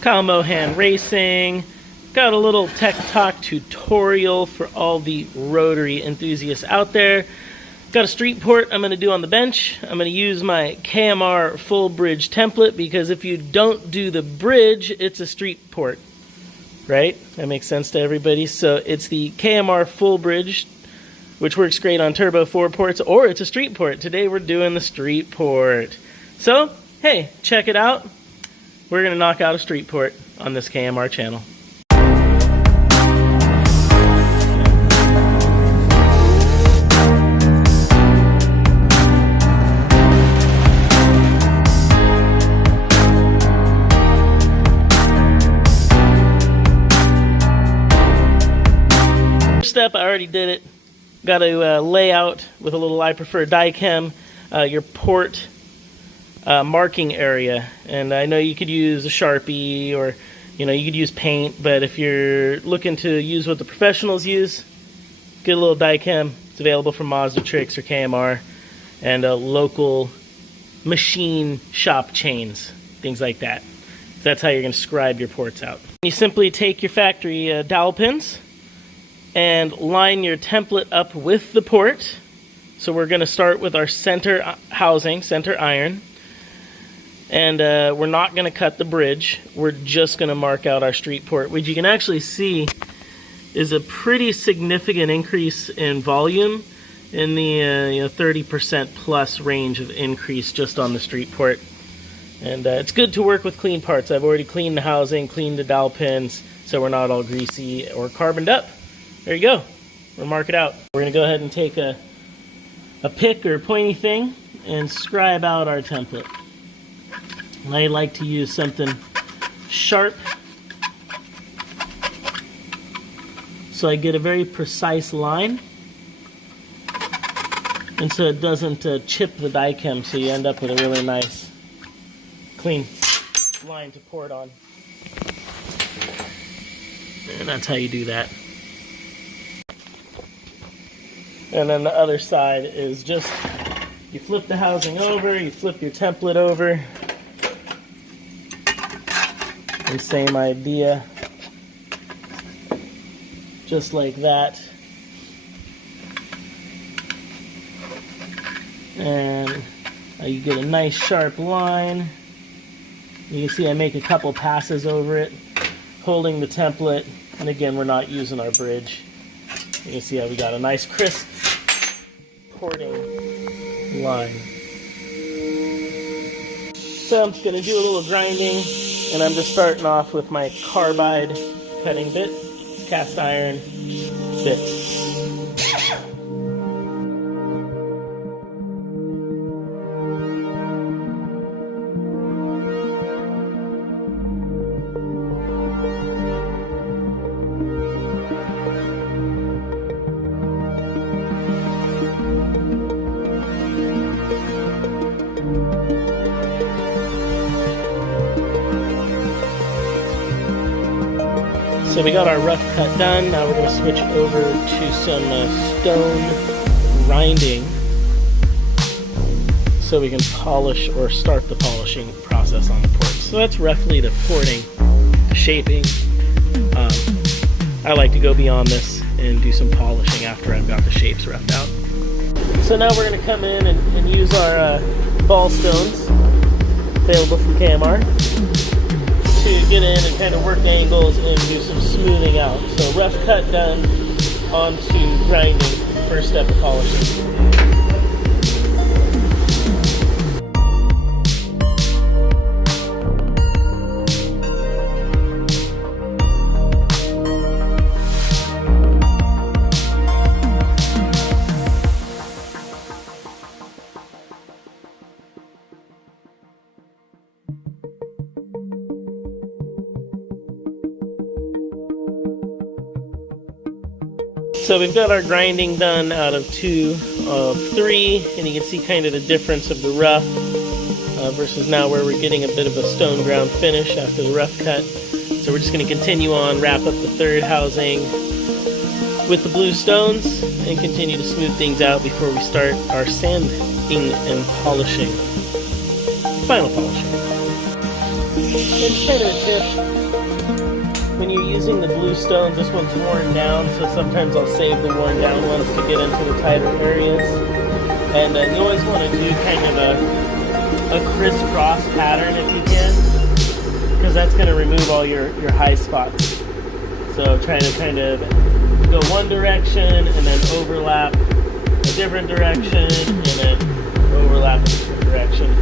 Combo Hand Racing. Got a little tech talk tutorial for all the rotary enthusiasts out there. Got a street port I'm going to do on the bench. I'm going to use my KMR full bridge template because if you don't do the bridge, it's a street port. Right? That makes sense to everybody. So it's the KMR full bridge, which works great on Turbo 4 ports, or it's a street port. Today we're doing the street port. So, hey, check it out. We're going to knock out a street port on this KMR channel. Step, I already did it. Got to lay out with a little I prefer die chem your port marking area, and I know you could use a Sharpie or you could use paint, but if you're looking to use what the professionals use, get a little die chem. It's available from Mazda Tricks or KMR and local machine shop chains, things like that. That's how you're going to scribe your ports out. You simply take your factory dowel pins and line your template up with the port. So we're going to start with our center housing, center iron. And we're not going to cut the bridge. We're just going to mark out our street port, which you can actually see is a pretty significant increase in volume in the 30% plus range of increase just on the street port. And it's good to work with clean parts. I've already cleaned the housing, cleaned the dowel pins, so we're not all greasy or carboned up. There you go. We'll mark it out. We're going to go ahead and take a pick or pointy thing and scribe out our template. And I like to use something sharp so I get a very precise line, and so it doesn't chip the die chem, so you end up with a really nice clean line to pour it on. And that's how you do that. And then the other side is just, you flip the housing over, you flip your template over, and same idea, just like that. And you get a nice sharp line. You can see I make a couple passes over it, holding the template, and again, we're not using our bridge. You can see how we got a nice crisp porting line. So I'm just going to do a little grinding, and I'm just starting off with my carbide cutting bit, cast iron bit. So we got our rough cut done. Now we're going to switch over to some stone grinding so we can polish or start the polishing process on the port. So that's roughly the porting, the shaping. I like to go beyond this and do some polishing after I've got the shapes roughed out. So now we're going to come in and use our ball stones available from KMR. To get in and kind of work angles and do some smoothing out. So rough cut done, onto grinding, first step of polishing. So we've got our grinding done out of 2 of 3, and you can see kind of the difference of the rough versus now where we're getting a bit of a stone ground finish after the rough cut. So we're just going to continue on, wrap up the third housing with the blue stones, and continue to smooth things out before we start our sanding and polishing. Final polishing. It's kind of a tip. When you're using the blue stones, this one's worn down, so sometimes I'll save the worn down ones to get into the tighter areas. And you always want to do kind of a crisscross pattern if you can, because that's going to remove all your high spots. So try to kind of go one direction and then overlap a different direction and then overlap a different direction.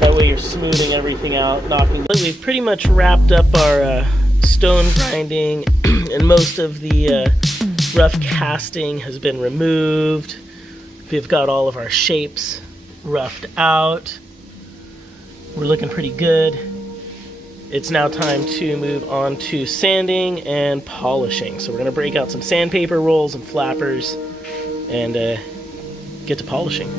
That way you're smoothing everything out, knocking. We've pretty much wrapped up our stone grinding, and most of the rough casting has been removed. We've got all of our shapes roughed out. We're looking pretty good. It's now time to move on to sanding and polishing. So we're going to break out some sandpaper rolls and flappers and get to polishing.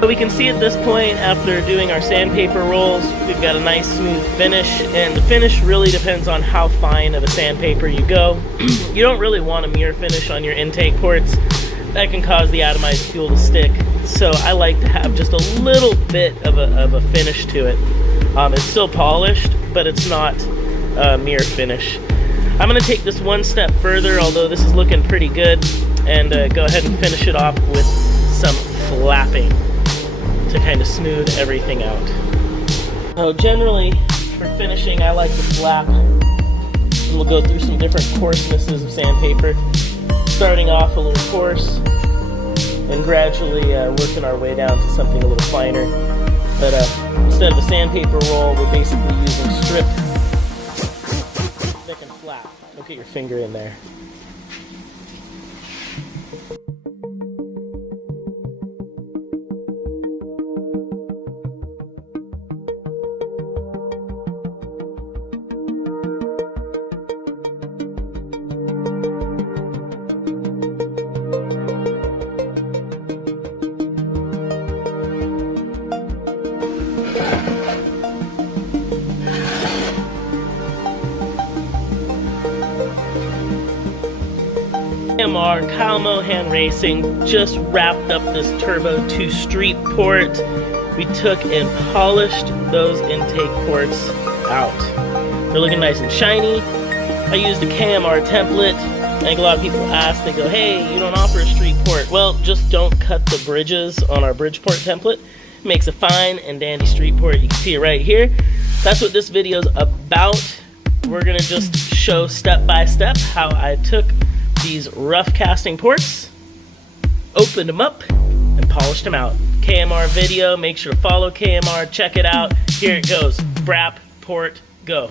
So we can see at this point, after doing our sandpaper rolls, we've got a nice smooth finish, and the finish really depends on how fine of a sandpaper you go. You don't really want a mirror finish on your intake ports. That can cause the atomized fuel to stick. So I like to have just a little bit of a finish to it. It's still polished, but it's not a mirror finish. I'm going to take this one step further, although this is looking pretty good, and go ahead and finish it off with some flapping to kind of smooth everything out. So generally, for finishing, I like to flap. And we'll go through some different coarsenesses of sandpaper, starting off a little coarse, and gradually working our way down to something a little finer. But instead of a sandpaper roll, we're basically using strip that can flap. Don't get your finger in there. KMR, Kyle Mohan Racing, just wrapped up this Turbo 2 Street port. We took and polished those intake ports out. They're looking nice and shiny. I used a KMR template. I think a lot of people ask, they go, hey, you don't offer a street port. Well, just don't cut the bridges on our Bridgeport template. It makes a fine and dandy street port. You can see it right here. That's what this video is about. We're gonna just show step by step how I took these rough casting ports, opened them up, and polished them out. KMR video, make sure to follow KMR, check it out. Here it goes, wrap, port, go.